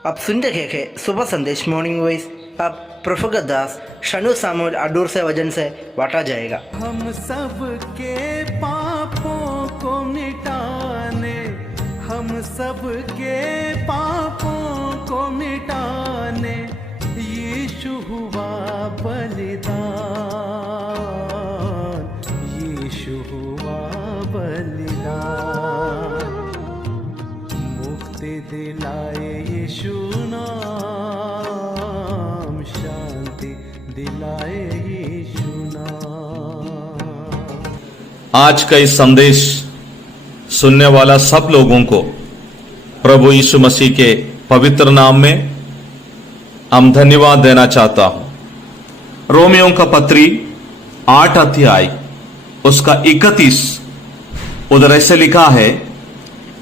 आप सुन रहे हैं सुबह संदेश मॉर्निंग वॉइस। अब प्रफुल्ल दास शनु सामुल अडूर से वजन से बांटा जाएगा। हम सब के पापों को मिटाने, हम सब के पापों को मिटाने यीशु हुआ बलिदान, यीशु हुआ बलिदान। मुक्ति दिलाए यीशु नाम, शांति दिलाए यीशु नाम। आज का इस संदेश सुनने वाला सब लोगों को प्रभु यीशु मसीह के पवित्र नाम में हम धन्यवाद देना चाहता हूं। रोमियों का पत्री 8 अध्याय उसका 31 उधर ऐसे लिखा है,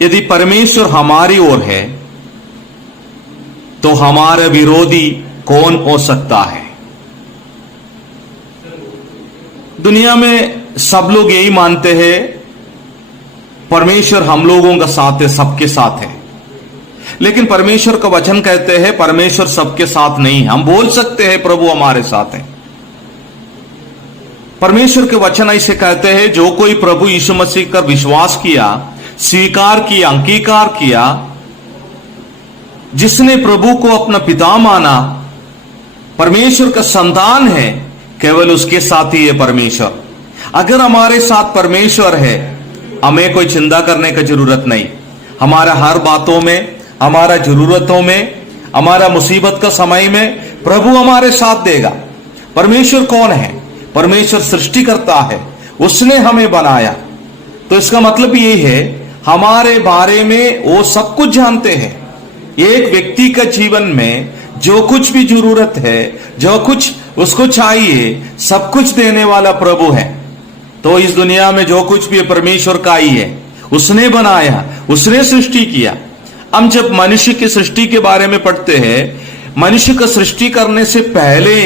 यदि परमेश्वर हमारी ओर है तो हमारा विरोधी कौन हो सकता है। दुनिया में सब लोग यही मानते हैं परमेश्वर हम लोगों का साथ है, सबके साथ है, लेकिन परमेश्वर का वचन कहते हैं परमेश्वर सबके साथ नहीं। हम बोल सकते हैं प्रभु हमारे साथ है। परमेश्वर के वचन ऐसे कहते हैं, जो कोई प्रभु यीशु मसीह का विश्वास किया, स्वीकार किया, अंगीकार किया, जिसने प्रभु को अपना पिता माना, परमेश्वर का संतान है, केवल उसके साथ ही है परमेश्वर। अगर हमारे साथ परमेश्वर है, हमें कोई चिंता करने की जरूरत नहीं। हमारा हर बातों में, हमारा जरूरतों में, हमारा मुसीबत का समय में प्रभु हमारे साथ देगा। परमेश्वर कौन है? परमेश्वर सृष्टि करता है, उसने हमें बनाया। तो इसका मतलब ये है हमारे बारे में वो सब कुछ जानते हैं। एक व्यक्ति का जीवन में जो कुछ भी जरूरत है, जो कुछ उसको चाहिए, सब कुछ देने वाला प्रभु है। तो इस दुनिया में जो कुछ भी परमेश्वर का ही है, उसने बनाया, उसने सृष्टि किया। हम जब मनुष्य की सृष्टि के बारे में पढ़ते हैं, मनुष्य का सृष्टि करने से पहले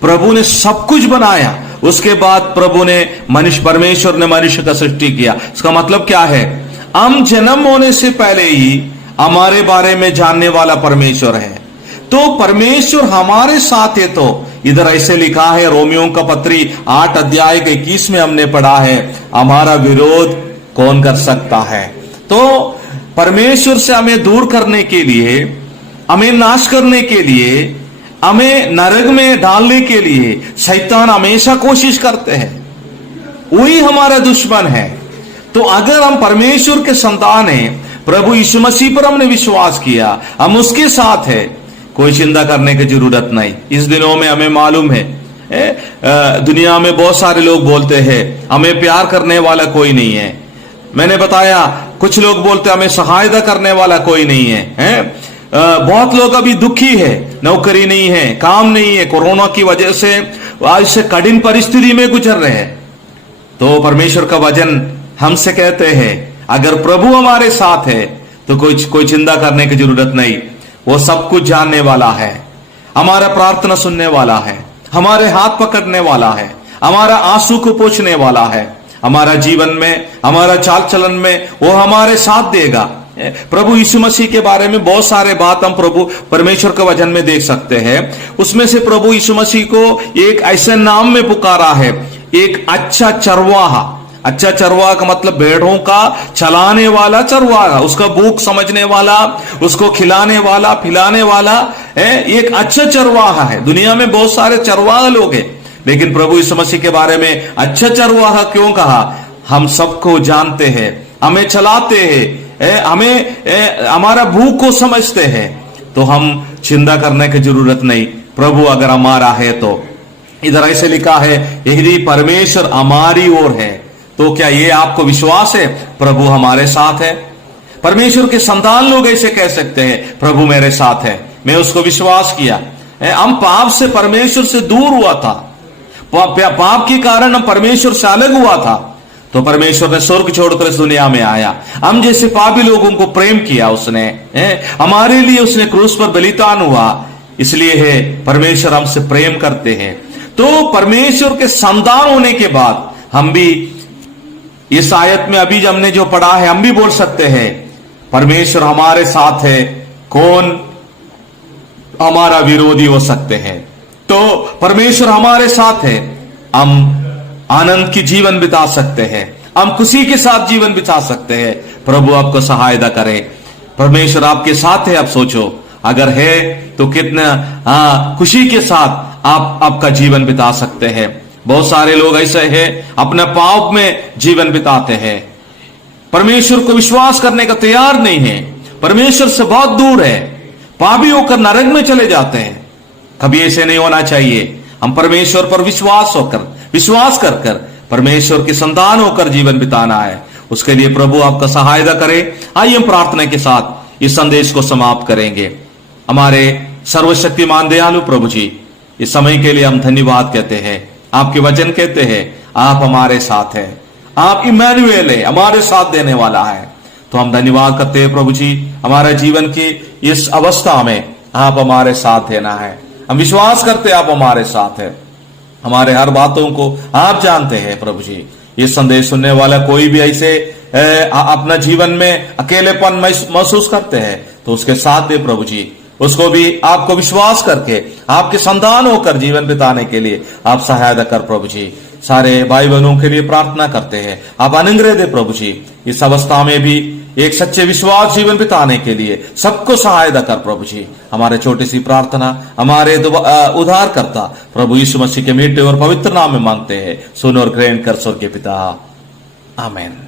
प्रभु ने सब कुछ बनाया, उसके बाद प्रभु ने परमेश्वर ने मनुष्य का सृष्टि किया। इसका मतलब क्या है? हम जन्म होने से पहले ही हमारे बारे में जानने वाला परमेश्वर है। तो परमेश्वर हमारे साथ है। तो इधर ऐसे लिखा है, रोमियों का पत्री 8 अध्याय के 21 में हमने पढ़ा है, हमारा विरोध कौन कर सकता है। तो परमेश्वर से हमें दूर करने के लिए, हमें नाश करने के लिए, हमें नरक में डालने के लिए शैतान हमेशा कोशिश करते हैं। वही हमारा दुश्मन है। तो अगर हम परमेश्वर के संतान हैं, प्रभु यीशु मसीह पर हमने विश्वास किया, हम उसके साथ है, कोई चिंता करने की जरूरत नहीं। इस दिनों में हमें मालूम है दुनिया में बहुत सारे लोग बोलते हैं हमें प्यार करने वाला कोई नहीं है। मैंने बताया कुछ लोग बोलते हमें सहायता करने वाला कोई नहीं है, बहुत लोग अभी दुखी है, नौकरी नहीं है, काम नहीं है, कोरोना की वजह से आज से कठिन परिस्थिति में गुजर रहे हैं। तो परमेश्वर का वचन हमसे कहते हैं अगर प्रभु हमारे साथ है तो कोई चिंता करने की जरूरत नहीं। वो सब कुछ जानने वाला है, हमारा प्रार्थना सुनने वाला है, हमारे हाथ पकड़ने वाला है, हमारा आंसू को पोंछने वाला है, हमारा जीवन में, हमारा चाल चलन में वो हमारे साथ देगा। प्रभु यीशु मसीह के बारे में बहुत सारे बात हम प्रभु परमेश्वर के वचन में देख सकते हैं। उसमें से प्रभु यीशु मसीह को एक ऐसे नाम में पुकारा है, एक अच्छा चरवाहा। अच्छा चरवाहा का मतलब भेड़ों का चलाने वाला चरवाहा, उसका भूख समझने वाला, उसको खिलाने वाला, पिलाने वाला है, एक अच्छा चरवाहा है। दुनिया में बहुत सारे चरवाहा लोग हैं, लेकिन प्रभु यीशु मसीह के बारे में अच्छा चरवाहा क्यों कहा? हम सबको जानते हैं, हमें चलाते हैं, हमें हमारा भूख को समझते हैं, तो हम चिंता करने की जरूरत नहीं। प्रभु अगर हमारा है तो इधर ऐसे लिखा है, यदि परमेश्वर हमारी ओर है तो क्या ये आपको विश्वास है प्रभु हमारे साथ है? परमेश्वर के संतान लोग ऐसे कह सकते हैं प्रभु मेरे साथ है, मैं उसको विश्वास किया। हम पाप से, परमेश्वर से दूर हुआ था, पाप के कारण हम परमेश्वर से अलग हुआ था, तो परमेश्वर ने स्वर्ग छोड़कर इस दुनिया में आया। हम जैसे पापी लोगों को प्रेम किया उसने, हमारे लिए उसने क्रूस पर बलिदान हुआ, इसलिए है परमेश्वर हमसे प्रेम करते हैं। तो परमेश्वर के संतान होने के बाद हम भी इस आयत में अभी हमने जो पढ़ा है, हम भी बोल सकते हैं परमेश्वर हमारे साथ है, कौन हमारा विरोधी हो सकते हैं। तो परमेश्वर हमारे साथ है, हम आनंद की जीवन बिता सकते हैं, हम खुशी के साथ जीवन बिता सकते हैं। प्रभु आपको सहायता करे। परमेश्वर आपके साथ है। आप सोचो, अगर है तो कितना खुशी के साथ आप आपका जीवन बिता सकते हैं। बहुत सारे लोग ऐसे हैं अपने पाप में जीवन बिताते हैं, परमेश्वर को विश्वास करने का तैयार नहीं है, परमेश्वर से बहुत दूर है, पापी होकर नरक में चले जाते हैं। कभी ऐसे नहीं होना चाहिए। हम परमेश्वर पर विश्वास कर परमेश्वर की संतान होकर जीवन बिताना है। उसके लिए प्रभु आपका सहायता करे। आइए हम प्रार्थना के साथ इस संदेश को समाप्त करेंगे। हमारे सर्वशक्तिमान दयालु प्रभु जी, इस समय के लिए हम धन्यवाद कहते हैं। आपके वचन कहते हैं आप हमारे साथ हैं, आप इम्मानुएल है, हमारे साथ देने वाला है। तो हम धन्यवाद करते हैं प्रभु जी, हमारे जीवन की इस अवस्था में आप हमारे साथ देना है। हम विश्वास करते आप हमारे साथ है, हमारे हर बातों को आप जानते हैं प्रभु जी। ये संदेश सुनने वाला कोई भी ऐसे अपना जीवन में अकेलेपन महसूस करते हैं तो उसके साथ दे प्रभु जी, उसको भी आपको विश्वास करके आपके संतान होकर जीवन बिताने के लिए आप सहायता कर प्रभु जी। सारे भाई बहनों के लिए प्रार्थना करते हैं, आप अनुग्रह दे प्रभु जी। इस अवस्था में भी एक सच्चे विश्वास जीवन बिताने के लिए सबको सहायता कर प्रभु जी। हमारे छोटी सी प्रार्थना हमारे उद्धार करता प्रभु यीशु मसीह के मीठे और पवित्र नाम में मांगते हैं। सुन और ग्रहण कर स्वर्गीय पिता, आमीन।